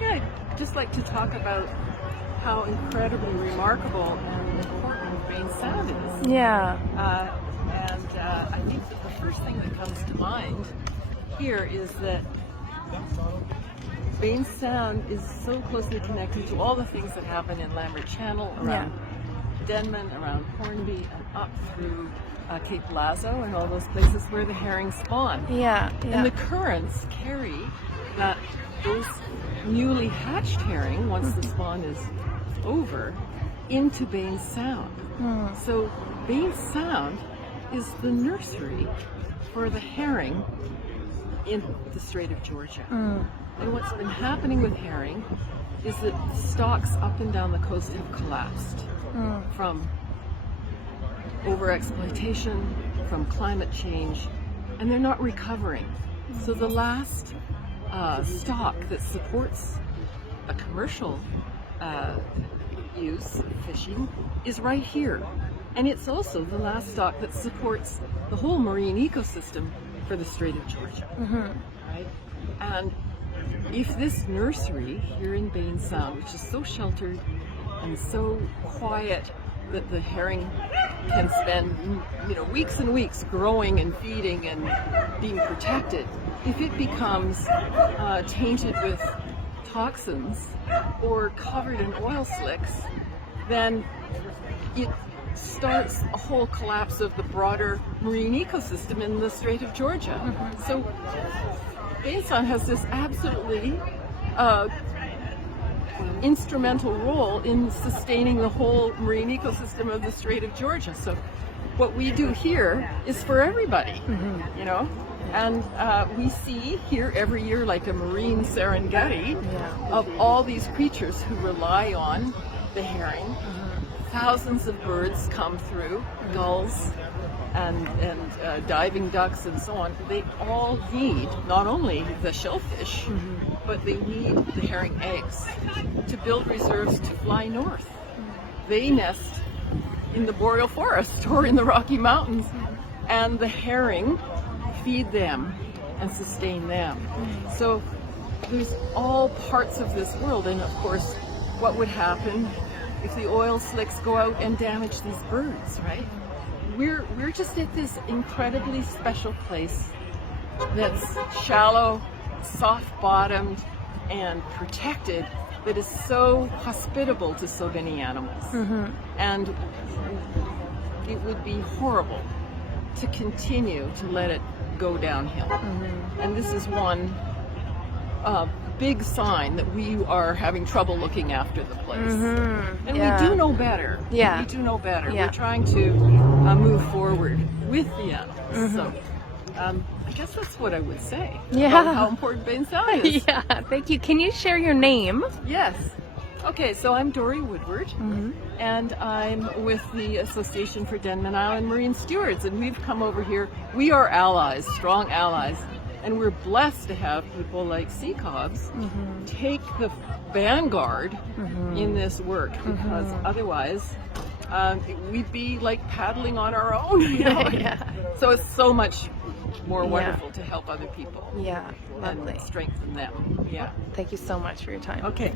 Yeah, I'd just like to talk about how incredibly remarkable and important Baynes Sound is. Yeah. I think that the first thing that comes to mind here is that Baynes Sound is so closely connected to all the things that happen in Lambert Channel, around Denman, around Hornby, and up through Cape Lazo and all those places where the herring spawn. Yeah. And the currents carry those newly hatched herring, once the spawn is over, into Baynes Sound. So Baynes Sound is the nursery for the herring in the Strait of Georgia. And what's been happening with herring is that stocks up and down the coast have collapsed from overexploitation, from climate change, and they're not recovering. So the last stock that supports a commercial use, fishing, is right here. And it's also the last stock that supports the whole marine ecosystem for the Strait of Georgia. Right? And if this nursery here in Baynes Sound, which is so sheltered and so quiet that the herring can spend weeks and weeks growing and feeding and being protected, if it becomes tainted with toxins or covered in oil slicks, then it starts a whole collapse of the broader marine ecosystem in the Strait of Georgia. So Baynes Sound has this absolutely instrumental role in sustaining the whole marine ecosystem of the Strait of Georgia. So what we do here is for everybody, and we see here every year like a marine Serengeti of all these creatures who rely on the herring. Thousands of birds come through, gulls and diving ducks and so on. They all need not only the shellfish, but they need the herring eggs to build reserves to fly north. They nest in the boreal forest or in the Rocky Mountains, and the herring feed them and sustain them. So there's all parts of this world, and of course, what would happen if the oil slicks go out and damage these birds, right? We're just at this incredibly special place that's shallow, soft-bottomed, and protected, that is so hospitable to so many animals. And it would be horrible to continue to let it go downhill. And this is one big sign that we are having trouble looking after the place. And we do know better. We do know better. We're trying to move forward with the animals. So I guess that's what I would say about how important Baynes Sound is. Thank you. Can you share your name? Yes. Okay, so I'm Dorrie Woodward, and I'm with the Association for Denman Island Marine Stewards, and we've come over here. We are allies, strong allies, and we're blessed to have people like Sea Cobs take the vanguard in this work, because otherwise we'd be like paddling on our own. So it's so much more wonderful to help other people Lovely. and strengthen them. Thank you so much for your time. Okay.